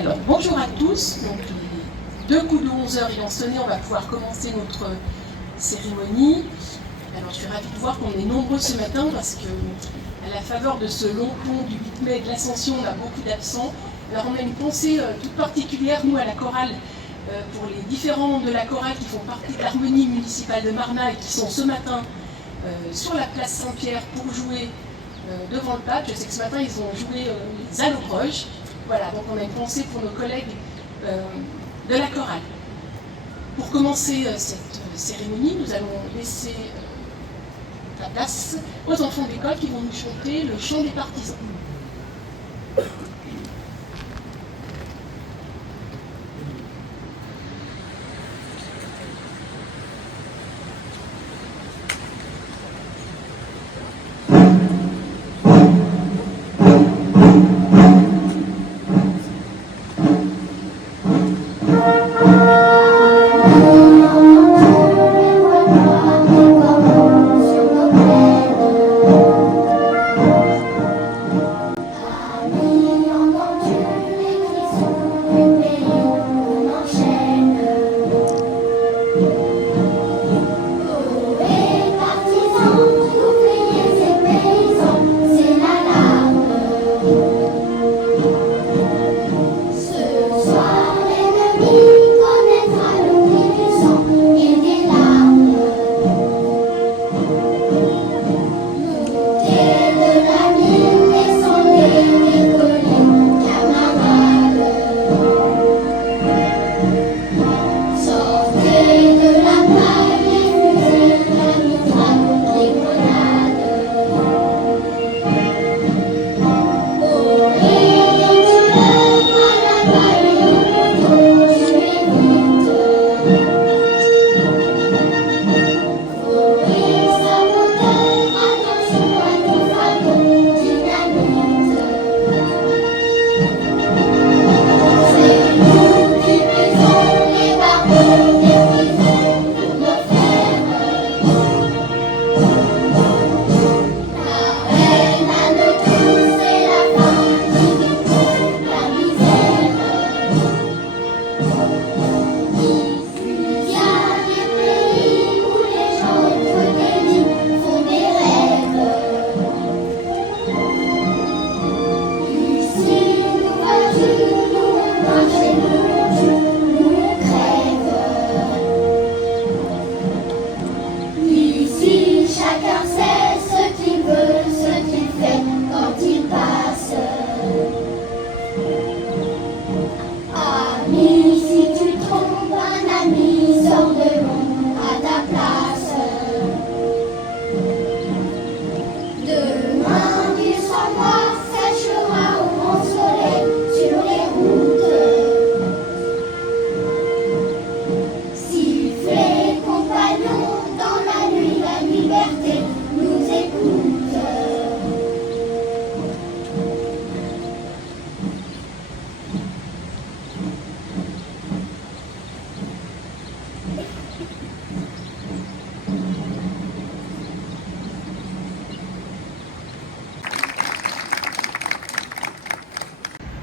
Alors, bonjour à tous. Donc, les 2 coups de 11h ayant sonné, on va pouvoir commencer notre cérémonie. Alors, je suis ravie de voir qu'on est nombreux ce matin parce que, à la faveur de ce long pont du 8 mai de l'Ascension, on a beaucoup d'absents. Alors, on a une pensée toute particulière, nous, à la chorale, pour les différents de la chorale qui font partie de l'harmonie municipale de Marna et qui sont ce matin sur la place Saint-Pierre pour jouer devant le pape. Je sais que ce matin, ils ont joué les allobroges. Voilà, donc on a une pensée pour nos collègues de la chorale. Pour commencer cette cérémonie, nous allons laisser la place aux enfants d'école qui vont nous chanter le chant des partisans.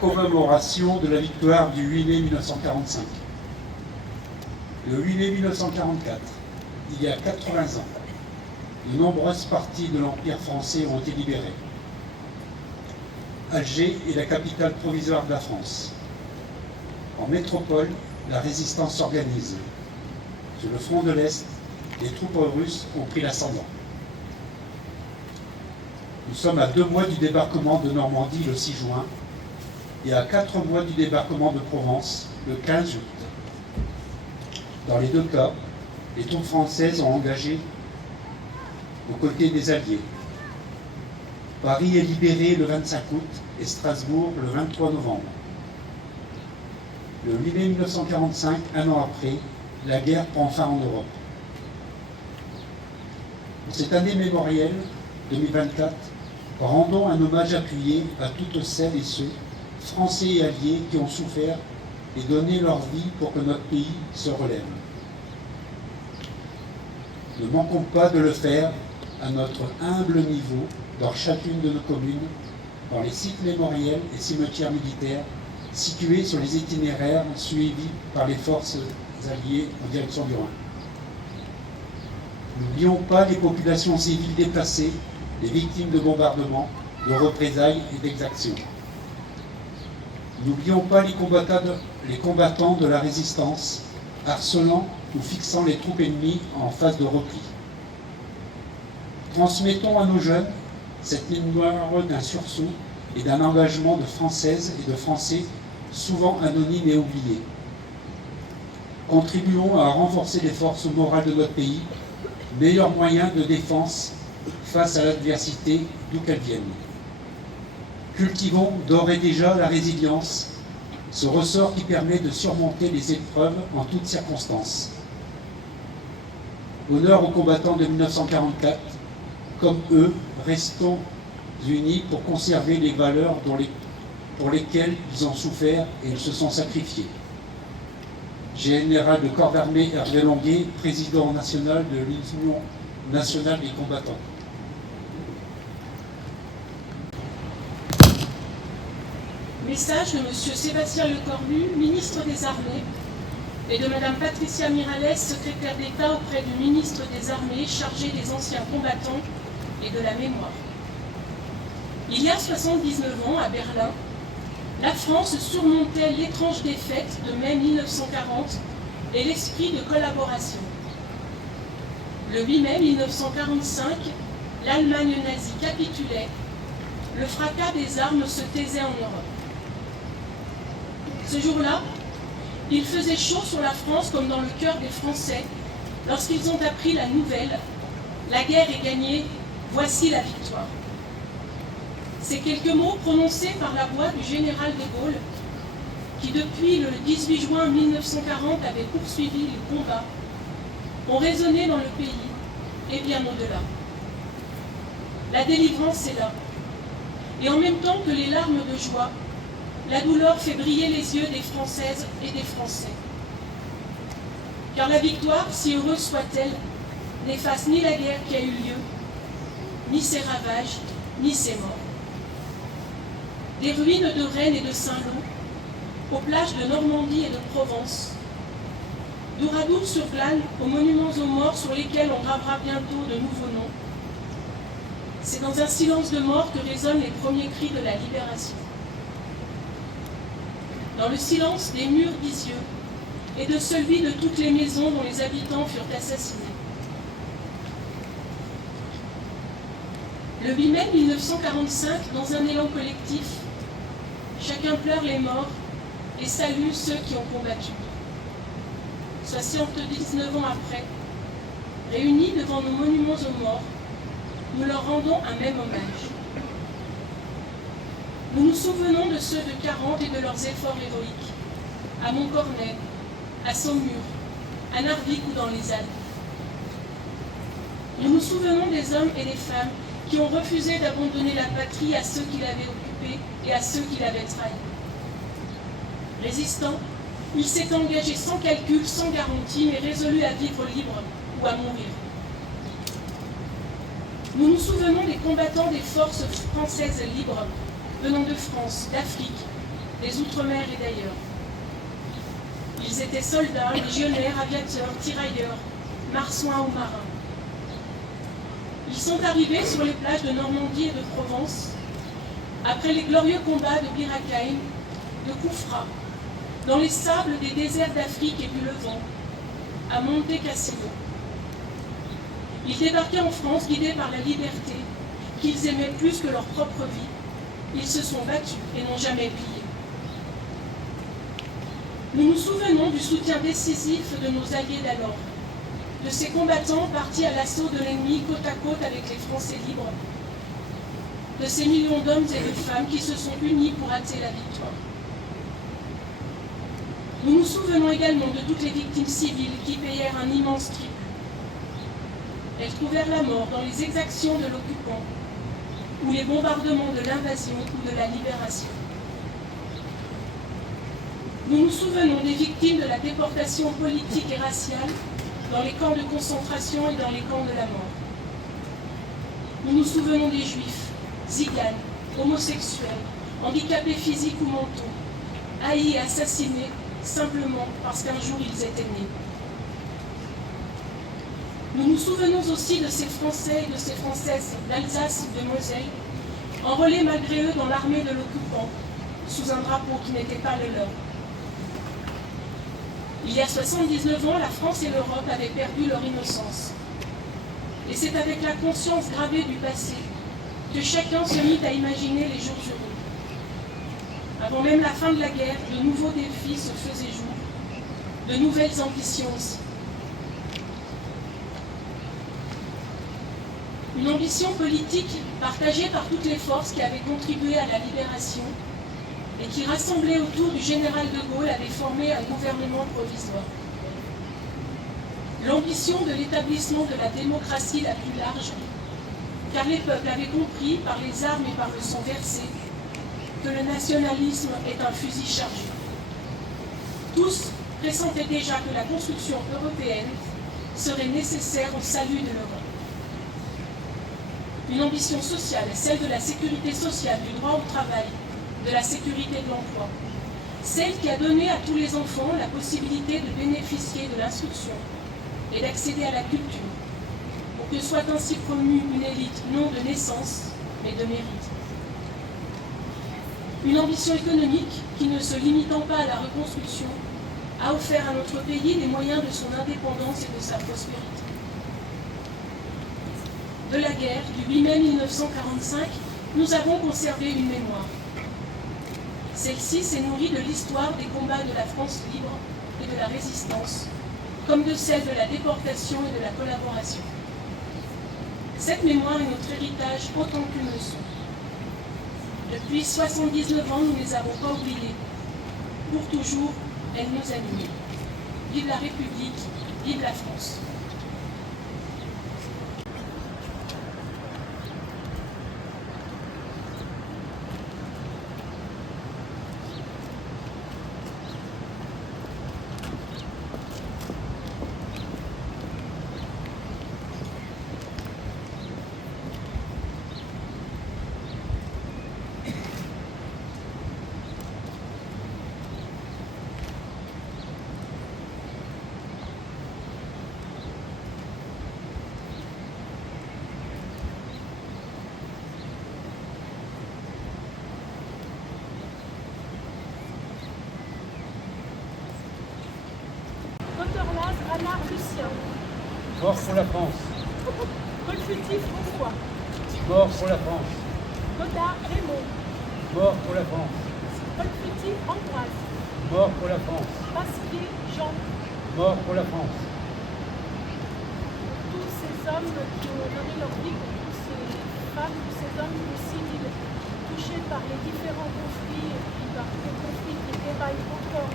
Commémoration de la victoire du 8 mai 1945. Le 8 mai 1944, il y a 80 ans, de nombreuses parties de l'Empire français ont été libérées. Alger est la capitale provisoire de la France. En métropole, la résistance s'organise. Sur le front de l'Est, les troupes russes ont pris l'ascendant. Nous sommes à 2 mois du débarquement de Normandie le 6 juin et à 4 mois du débarquement de Provence le 15 août. Dans les 2 cas, les troupes françaises ont engagé aux côtés des Alliés. Paris est libéré le 25 août et Strasbourg le 23 novembre. Le 8 mai 1945, un an après, la guerre prend fin en Europe. Pour cette année mémorielle 2024, rendons un hommage appuyé à toutes celles et ceux, Français et Alliés, qui ont souffert et donné leur vie pour que notre pays se relève. Ne manquons pas de le faire à notre humble niveau dans chacune de nos communes, dans les sites mémoriels et cimetières militaires situés sur les itinéraires suivis par les forces alliées en direction du Rhin. N'oublions pas les populations civiles déplacées, les victimes de bombardements, de représailles et d'exactions. N'oublions pas les combattants de la résistance, harcelant ou fixant les troupes ennemies en phase de repli. Transmettons à nos jeunes cette mémoire d'un sursaut et d'un engagement de Françaises et de Français souvent anonymes et oubliés. Contribuons à renforcer les forces morales de notre pays, meilleur moyen de défense face à l'adversité d'où qu'elle vienne. Cultivons d'ores et déjà la résilience, ce ressort qui permet de surmonter les épreuves en toutes circonstances. Honneur aux combattants de 1944, comme eux, restons unis pour conserver les valeurs pour lesquelles ils ont souffert et ils se sont sacrifiés. Général de corps d'armée Hervé Longuet, président national de l'Union nationale des combattants. Message de M. Sébastien Lecornu, ministre des Armées, et de Mme Patricia Miralles, secrétaire d'État auprès du ministre des Armées chargé des anciens combattants et de la mémoire. Il y a 79 ans, à Berlin, la France surmontait l'étrange défaite de mai 1940 et l'esprit de collaboration. Le 8 mai 1945, l'Allemagne nazie capitulait, le fracas des armes se taisait en Europe. Ce jour-là, il faisait chaud sur la France comme dans le cœur des Français lorsqu'ils ont appris la nouvelle « La guerre est gagnée, voici la victoire ». Ces quelques mots prononcés par la voix du général de Gaulle, qui depuis le 18 juin 1940 avait poursuivi les combats, ont résonné dans le pays et bien au-delà. La délivrance est là. Et en même temps que les larmes de joie, la douleur fait briller les yeux des Françaises et des Français. Car la victoire, si heureuse soit-elle, n'efface ni la guerre qui a eu lieu, ni ses ravages, ni ses morts. Des ruines de Rennes et de Saint-Lô, aux plages de Normandie et de Provence, d'Ouradour-sur-Glane aux monuments aux morts sur lesquels on gravera bientôt de nouveaux noms, c'est dans un silence de mort que résonnent les premiers cris de la libération. Dans le silence des murs d'Isieux et de celui de toutes les maisons dont les habitants furent assassinés. Le 8 mai 1945, dans un élan collectif, chacun pleure les morts et salue ceux qui ont combattu. 79 ans après, réunis devant nos monuments aux morts, nous leur rendons un même hommage. Nous nous souvenons de ceux de 40 et de leurs efforts héroïques, à Montcornet, à Saumur, à Narvik ou dans les Alpes. Nous nous souvenons des hommes et des femmes qui ont refusé d'abandonner la patrie à ceux qui l'avaient occupée et à ceux qui l'avaient trahi. Résistant, il s'est engagé sans calcul, sans garantie, mais résolu à vivre libre ou à mourir. Nous nous souvenons des combattants des forces françaises libres, venant de France, d'Afrique, des Outre-mer et d'ailleurs. Ils étaient soldats, légionnaires, aviateurs, tirailleurs, marsouins ou marins. Ils sont arrivés sur les plages de Normandie et de Provence, après les glorieux combats de Bir Hakeim, de Koufra, dans les sables des déserts d'Afrique et du Levant, à Monte Cassino. Ils débarquaient en France guidés par la liberté, qu'ils aimaient plus que leur propre vie. Ils se sont battus et n'ont jamais plié. Nous nous souvenons du soutien décisif de nos alliés d'alors, de ces combattants partis à l'assaut de l'ennemi côte à côte avec les Français libres, de ces millions d'hommes et de femmes qui se sont unis pour hâter la victoire. Nous nous souvenons également de toutes les victimes civiles qui payèrent un immense tribut. Elles trouvèrent la mort dans les exactions de l'occupant ou les bombardements de l'invasion ou de la libération. Nous nous souvenons des victimes de la déportation politique et raciale dans les camps de concentration et dans les camps de la mort. Nous nous souvenons des juifs, tziganes, homosexuels, handicapés physiques ou mentaux, haïs et assassinés simplement parce qu'un jour ils étaient nés. Nous nous souvenons aussi de ces Français et de ces Françaises d'Alsace ou de Moselle, enrôlés malgré eux dans l'armée de l'occupant, sous un drapeau qui n'était pas le leur. Il y a 79 ans, la France et l'Europe avaient perdu leur innocence. Et c'est avec la conscience gravée du passé que chacun se mit à imaginer les jours heureux. Avant même la fin de la guerre, de nouveaux défis se faisaient jour, de nouvelles ambitions aussi. Une ambition politique partagée par toutes les forces qui avaient contribué à la libération et qui, rassemblées autour du général de Gaulle, avait formé un gouvernement provisoire. L'ambition de l'établissement de la démocratie la plus large, car les peuples avaient compris, par les armes et par le sang versé, que le nationalisme est un fusil chargé. Tous pressentaient déjà que la construction européenne serait nécessaire au salut de l'Europe. Une ambition sociale, celle de la sécurité sociale, du droit au travail, de la sécurité de l'emploi, celle qui a donné à tous les enfants la possibilité de bénéficier de l'instruction et d'accéder à la culture, pour que soit ainsi promue une élite non de naissance, mais de mérite. Une ambition économique qui, ne se limitant pas à la reconstruction, a offert à notre pays les moyens de son indépendance et de sa prospérité. De la guerre du 8 mai 1945, nous avons conservé une mémoire. Celle-ci s'est nourrie de l'histoire des combats de la France libre et de la résistance, comme de celle de la déportation et de la collaboration. Cette mémoire est notre héritage autant qu'une leçon. Depuis 79 ans, nous ne les avons pas oubliées. Pour toujours, elles nous animent. Vive la République, vive la France. Anard Lucien. Mort pour la France. Colfuti François. Mort pour la France. Godard Raymond. Mort pour la France. Colfuti Ambroise. Mort pour la France. Pasquier Jean. Mort pour la France. Tous ces hommes qui ont donné leur vie, tous ces femmes, tous ces hommes civils touchés par les différents conflits et puis par les conflits qui déraillent encore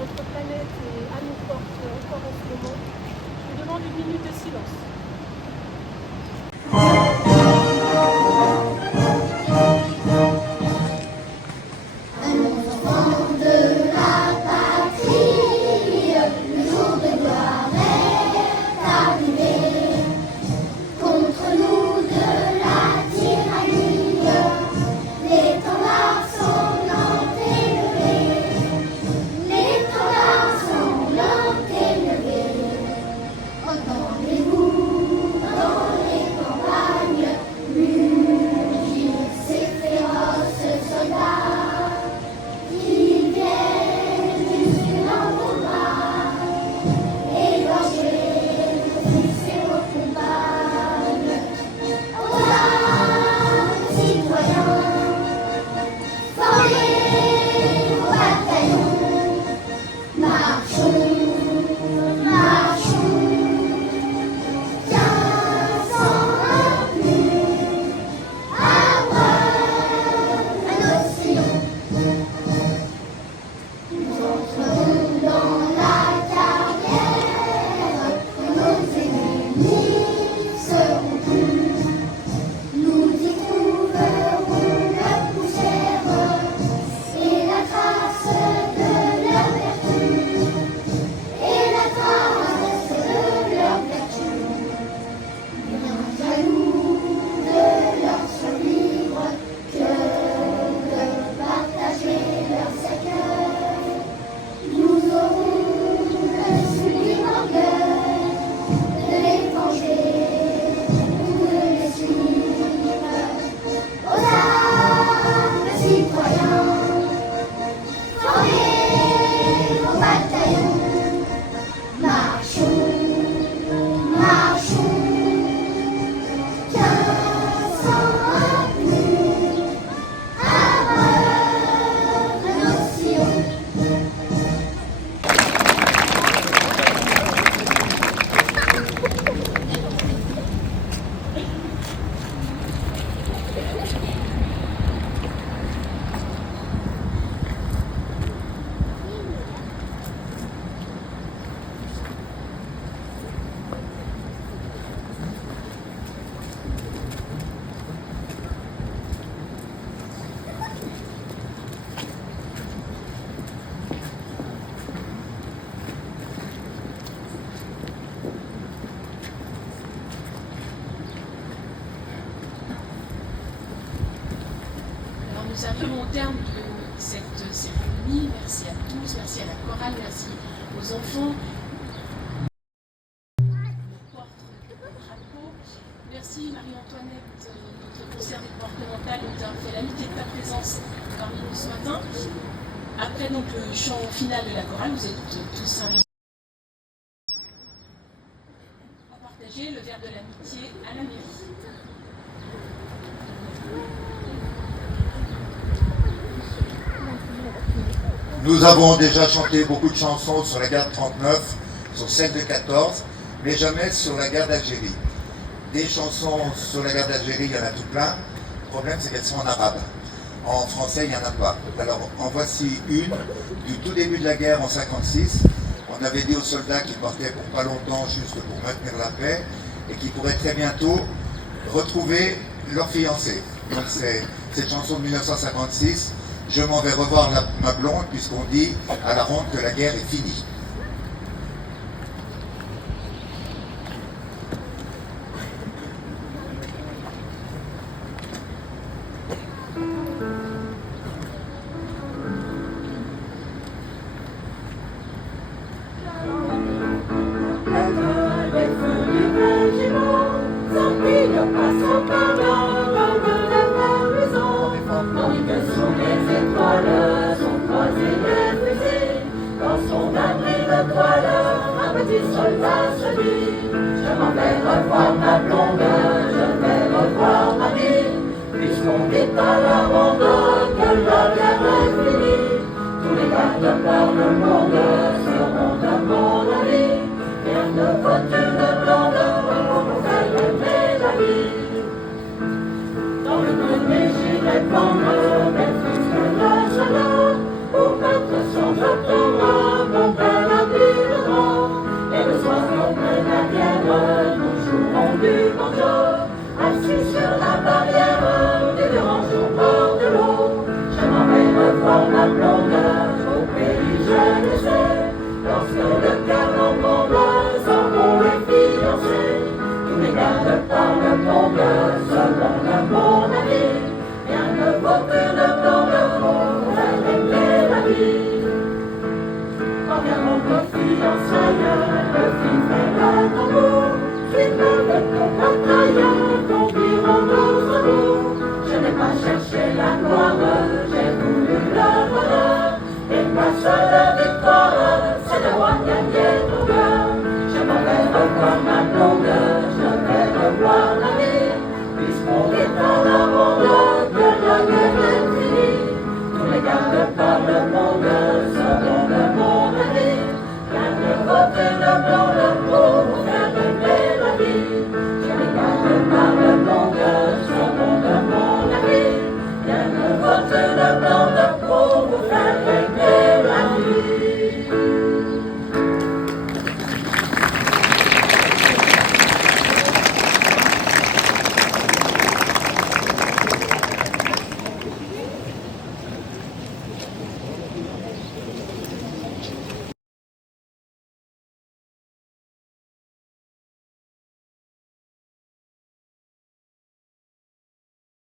notre planète et à nous porte encore en ce moment. Je vous demande une minute de silence. Entendez-vous nous arrivons au terme de cette cérémonie. Merci à tous, merci à la chorale, merci aux enfants. Merci Marie-Antoinette, notre conseillère départementale, nous avons fait l'amitié de ta présence parmi nous ce matin. Après donc le chant final de la chorale, vous êtes tous invités à partager le verre de l'amitié à la mairie. Nous avons déjà chanté beaucoup de chansons sur la guerre de 39, sur celle de 14, mais jamais sur la guerre d'Algérie. Des chansons sur la guerre d'Algérie, il y en a tout plein. Le problème, c'est qu'elles sont en arabe. En français, il n'y en a pas. Alors, en voici une du tout début de la guerre en 1956. On avait dit aux soldats qu'ils partaient pour pas longtemps, juste pour maintenir la paix, et qu'ils pourraient très bientôt retrouver leur fiancé. Donc, c'est cette chanson de 1956. Je m'en vais revoir ma blonde, puisqu'on dit à la ronde que la guerre est finie. Soldat se dit, je m'en vais revoir ma blonde, je vais revoir ma vie, puisqu'on dit à la ronde que la guerre est finie. Tous les gardes par le monde seront de mon avis, rien ne vaut une blonde pour faire aimer la vie. Dans le premier j'irai prendre